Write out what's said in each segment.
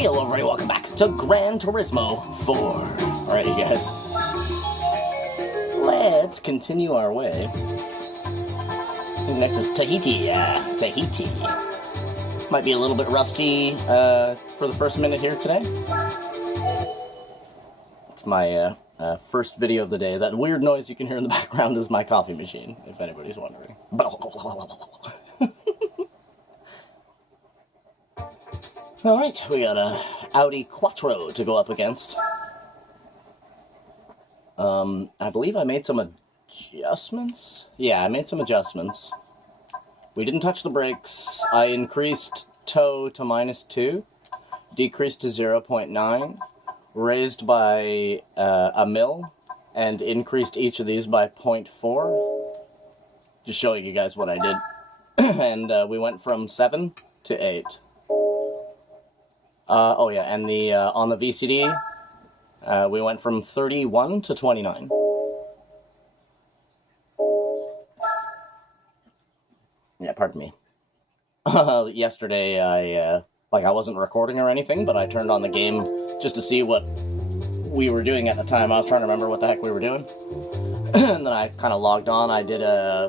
Hey, hello everybody, welcome back to Gran Turismo 4. Alrighty guys, let's continue our way. I think next is Tahiti, Tahiti. Might be a little bit rusty for the first minute here today. It's my first video of the day. That weird noise you can hear in the background is my coffee machine, if anybody's wondering. Alright, we got a Audi Quattro to go up against. I believe I made some adjustments? Yeah, I made some adjustments. We didn't touch the brakes. I increased tow to -2, decreased to 0.9, raised by a mil, and increased each of these by 0.4. Just showing you guys what I did. And we went from 7 to 8. Oh yeah, and the on the VCD, we went from 31 to 29. Yeah, pardon me. Yesterday, I wasn't recording or anything, but I turned on the game just to see what we were doing at the time. I was trying to remember what the heck we were doing. And then I kind of logged on. I did a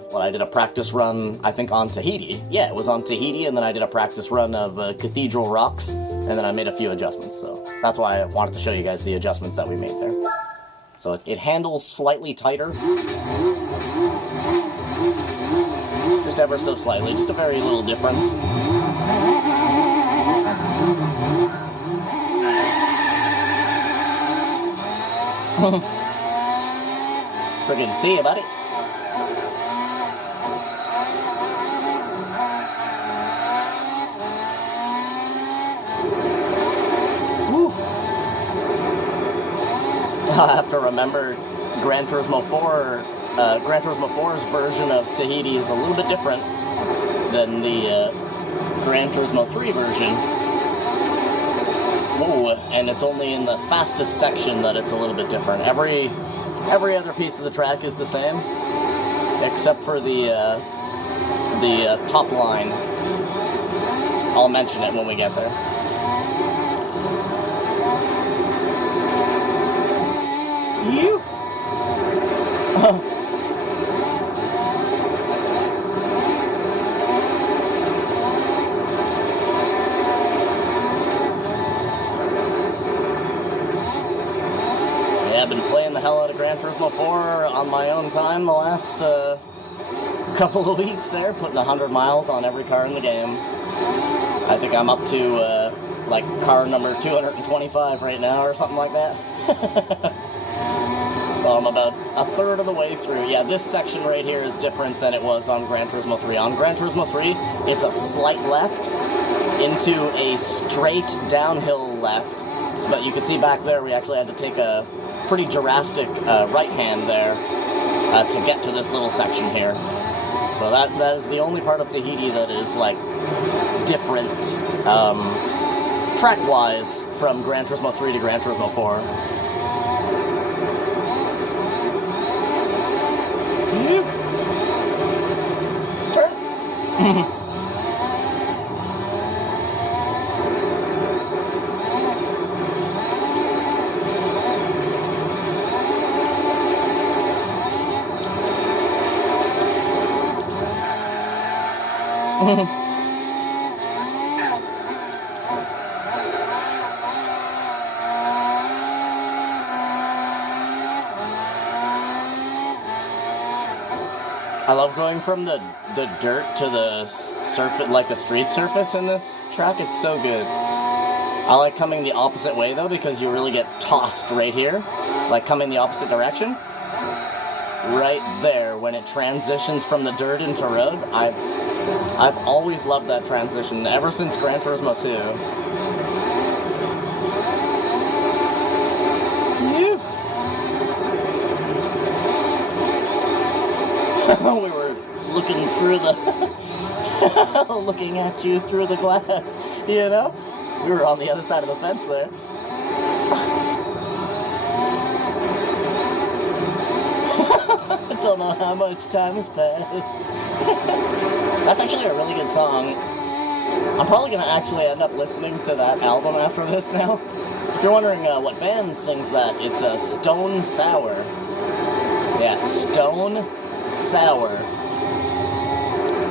practice run, I think, on Tahiti. Yeah, it was on Tahiti, and then I did a practice run of Cathedral Rocks, and then I made a few adjustments. So that's why I wanted to show you guys the adjustments that we made there. So it handles slightly tighter. Just ever so slightly, just a very little difference. Friggin' see you, buddy. Woo. I have to remember Gran Turismo 4. Gran Turismo 4's version of Tahiti is a little bit different than the Gran Turismo 3 version. Ooh, and it's only in the fastest section that it's a little bit different. Every other piece of the track is the same, except for the top line. I'll mention it when we get there. You. I've been playing the hell out of Gran Turismo 4 on my own time the last couple of weeks there, putting 100 miles on every car in the game. I think I'm up to like car number 225 right now or something like that. So I'm about a third of the way through. Yeah, this section right here is different than it was on Gran Turismo 3. On Gran Turismo 3, it's a slight left into a straight downhill left. But you can see back there we actually had to take a pretty drastic right hand there to get to this little section here. So that is the only part of Tahiti that is like different track-wise from Gran Turismo 3 to Gran Turismo 4. Turn. I love going from the dirt to the surface, like a street surface in this track. It's so good. I like coming the opposite way though, because you really get tossed right here, like coming the opposite direction. Right there, when it transitions from the dirt into road, I've always loved that transition ever since Gran Turismo 2. We were looking through the looking at you through the glass, you know? We were on the other side of the fence there. I don't know how much time has passed. That's actually a really good song. I'm probably going to actually end up listening to that album after this now. If you're wondering what band sings that, it's Stone Sour. Yeah, Stone Sour.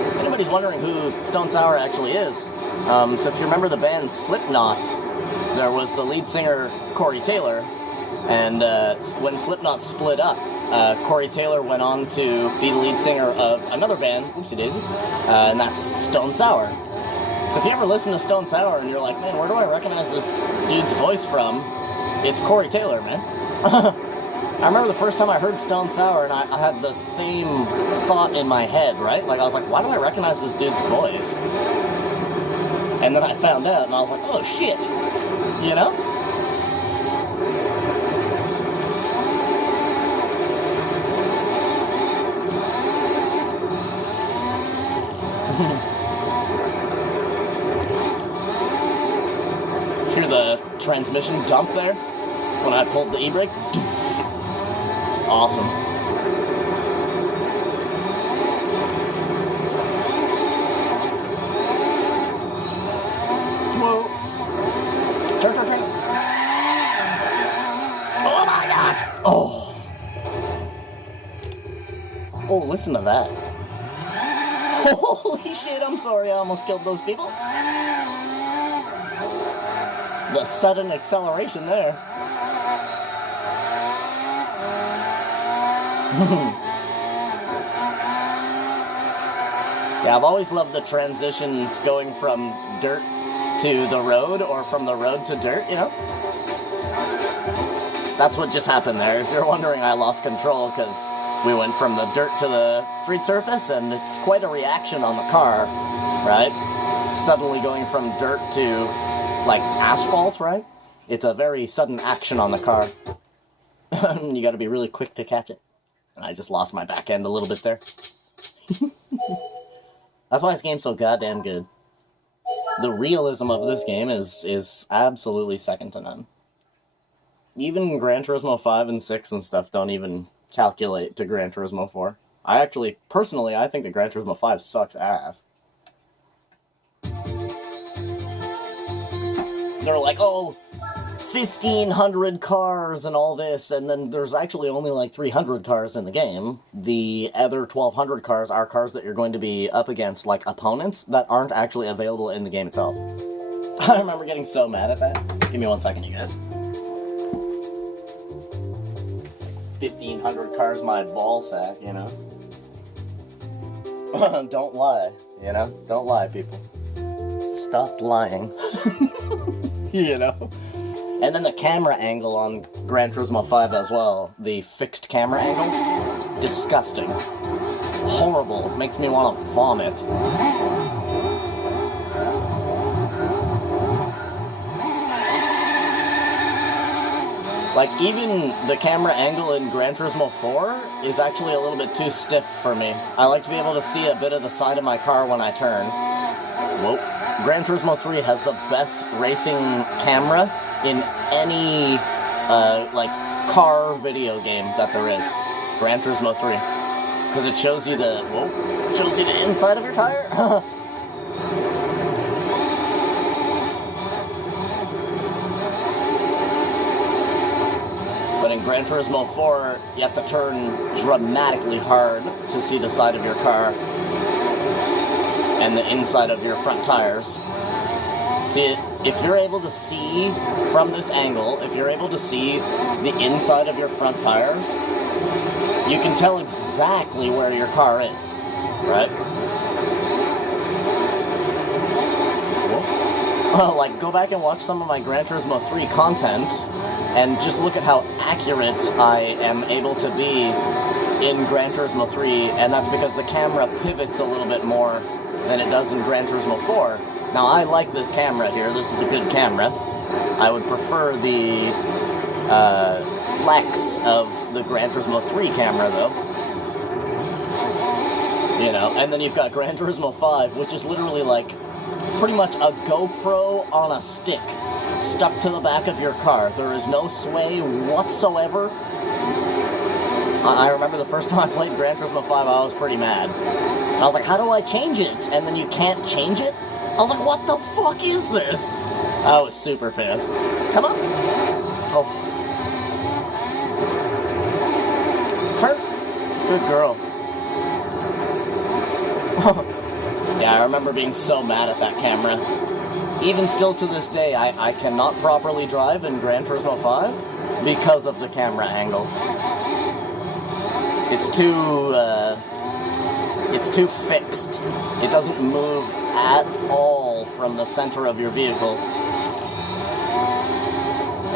If anybody's wondering who Stone Sour actually is, so if you remember the band Slipknot, there was the lead singer Corey Taylor, and when Slipknot split up, Corey Taylor went on to be the lead singer of another band, oopsie daisy, and that's Stone Sour. So if you ever listen to Stone Sour and you're like, man, where do I recognize this dude's voice from? It's Corey Taylor, man. I remember the first time I heard Stone Sour and I had the same thought in my head, right? Like, I was like, why do I recognize this dude's voice? And then I found out and I was like, oh shit, you know? Hear the transmission dump there when I pulled the e-brake? Awesome. Whoa. Turn. Oh my god! Oh. Oh, listen to that. Holy shit, I'm sorry I almost killed those people. The sudden acceleration there. Yeah, I've always loved the transitions going from dirt to the road or from the road to dirt, you know? That's what just happened there. If you're wondering, I lost control because we went from the dirt to the street surface, and it's quite a reaction on the car, right? Suddenly going from dirt to, like, asphalt, right? It's a very sudden action on the car. You gotta be really quick to catch it. And I just lost my back end a little bit there. That's why this game's so goddamn good. The realism of this game is absolutely second to none. Even Gran Turismo 5 and 6 and stuff don't even calculate to Gran Turismo 4. Personally, I think that Gran Turismo 5 sucks ass. They're like, oh, 1,500 cars and all this, and then there's actually only like 300 cars in the game. The other 1,200 cars are cars that you're going to be up against, like opponents, that aren't actually available in the game itself. I remember getting so mad at that. Give me 1 second, you guys. 1,500 cars my ball sack, you know? Don't lie, you know? Don't lie, people. Stop lying. You know? And then the camera angle on Gran Turismo 5 as well. The fixed camera angle. Disgusting. Horrible. Makes me want to vomit. Like, even the camera angle in Gran Turismo 4 is actually a little bit too stiff for me. I like to be able to see a bit of the side of my car when I turn. Whoa. Gran Turismo 3 has the best racing camera in any, like, car video game that there is. Gran Turismo 3. Because it shows you the, shows you the inside of your tire. But in Gran Turismo 4, you have to turn dramatically hard to see the side of your car and the inside of your front tires. See, if you're able to see from this angle, if you're able to see the inside of your front tires, you can tell exactly where your car is, right? Like, go back and watch some of my Gran Turismo 3 content, and just look at how accurate I am able to be in Gran Turismo 3, and that's because the camera pivots a little bit more than it does in Gran Turismo 4. Now, I like this camera here. This is a good camera. I would prefer the flex of the Gran Turismo 3 camera, though. You know, and then you've got Gran Turismo 5, which is literally like pretty much a GoPro on a stick stuck to the back of your car. There is no sway whatsoever. I remember the first time I played Gran Turismo 5, I was pretty mad. I was like, how do I change it? And then you can't change it? I was like, what the fuck is this? I was super pissed. Come on. Oh. Turn. Good girl. Yeah, I remember being so mad at that camera. Even still to this day, I cannot properly drive in Gran Turismo 5 because of the camera angle. It's too fixed. It doesn't move at all from the center of your vehicle.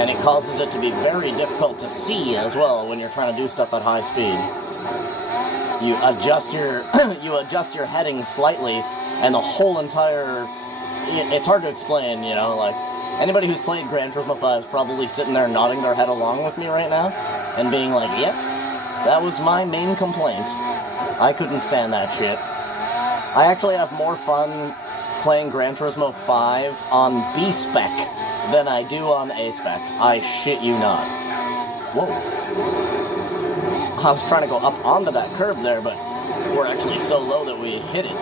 And it causes it to be very difficult to see as well when you're trying to do stuff at high speed. You adjust your heading slightly, and the whole entire... It's hard to explain, you know, like... Anybody who's played Gran Turismo 5 is probably sitting there nodding their head along with me right now, and being like, yep, that was my main complaint. I couldn't stand that shit. I actually have more fun playing Gran Turismo 5 on B-Spec than I do on A-Spec. I shit you not. Whoa. I was trying to go up onto that curb there, but we're actually so low that we hit it.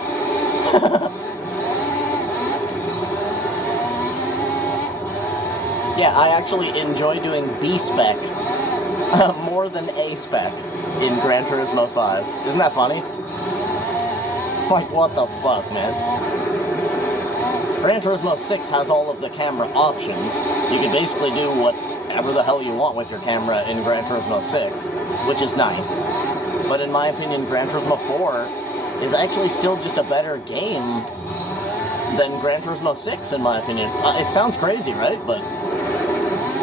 Yeah, I actually enjoy doing B-Spec more than A-Spec in Gran Turismo 5. Isn't that funny? Like, what the fuck, man? Gran Turismo 6 has all of the camera options. You can basically do whatever the hell you want with your camera in Gran Turismo 6, which is nice. But in my opinion, Gran Turismo 4 is actually still just a better game than Gran Turismo 6, in my opinion. It sounds crazy, right? But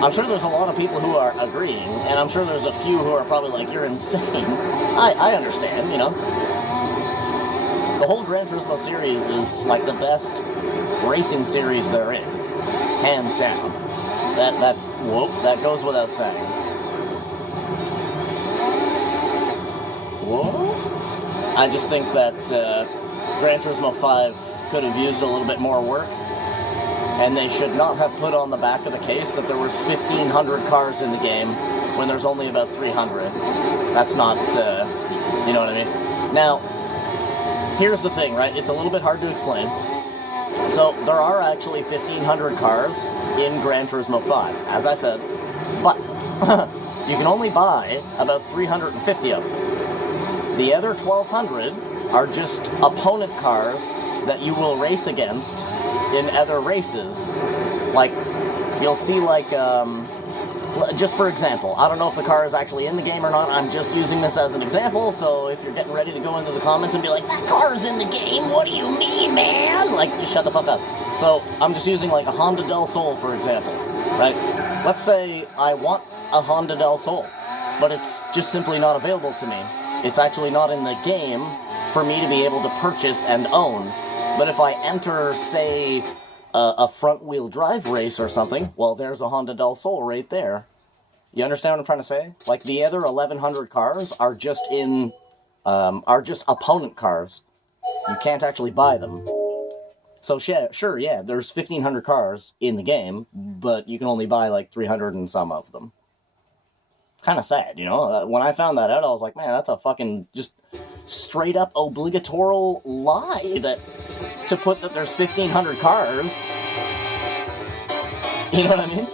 I'm sure there's a lot of people who are agreeing, and I'm sure there's a few who are probably like, you're insane. I understand, you know. The whole Gran Turismo series is like the best racing series there is, hands down. That goes without saying. Whoa. I just think that Gran Turismo 5 could have used a little bit more work, and they should not have put on the back of the case that there was 1,500 cars in the game when there's only about 300. That's not, you know what I mean? Now, here's the thing, right? It's a little bit hard to explain. So, there are actually 1,500 cars in Gran Turismo 5, as I said, but you can only buy about 350 of them. The other 1,200 are just opponent cars that you will race against in other races. Like, you'll see, like, just for example, I don't know if the car is actually in the game or not, I'm just using this as an example, so if you're getting ready to go into the comments and be like, that car's in the game, what do you mean, man? Like, just shut the fuck up. So, I'm just using, like, a Honda Del Sol, for example, right? Let's say I want a Honda Del Sol, but it's just simply not available to me. It's actually not in the game for me to be able to purchase and own. But if I enter, say, a front-wheel drive race or something, well, there's a Honda Del Sol right there. You understand what I'm trying to say? Like, the other 1,100 cars are just opponent cars. You can't actually buy them. So, sure, yeah, there's 1,500 cars in the game, but you can only buy, like, 300 and some of them. Kind of sad, you know? When I found that out, I was like, man, that's a fucking just straight-up obligatory lie to put that there's 1,500 cars. You know what I mean?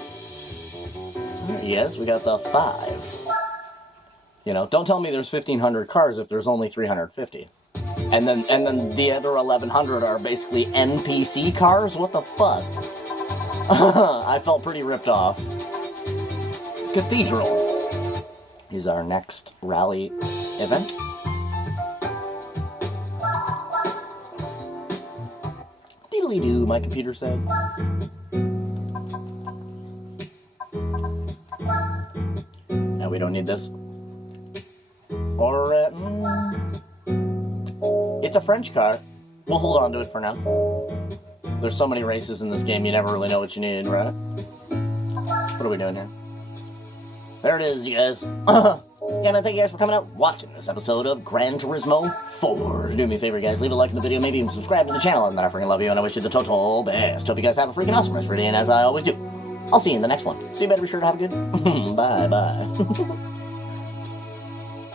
Yes, we got the 5. You know, don't tell me there's 1,500 cars if there's only 350. And then the other 1,100 are basically NPC cars? What the fuck? I felt pretty ripped off. Cathedral is our next rally event. Diddly-doo, my computer said. Now we don't need this. Or, it's a French car. We'll hold on to it for now. There's so many races in this game, you never really know what you need, right? What are we doing here? There it is, you guys. Yeah, man, thank you guys for coming out watching this episode of Gran Turismo 4. Do me a favor, guys. Leave a like in the video, maybe even subscribe to the channel, and I freaking love you, and I wish you the total best. Hope you guys have a freaking awesome rest of your day, and as I always do, I'll see you in the next one. So you better be sure to have a good... Bye-bye.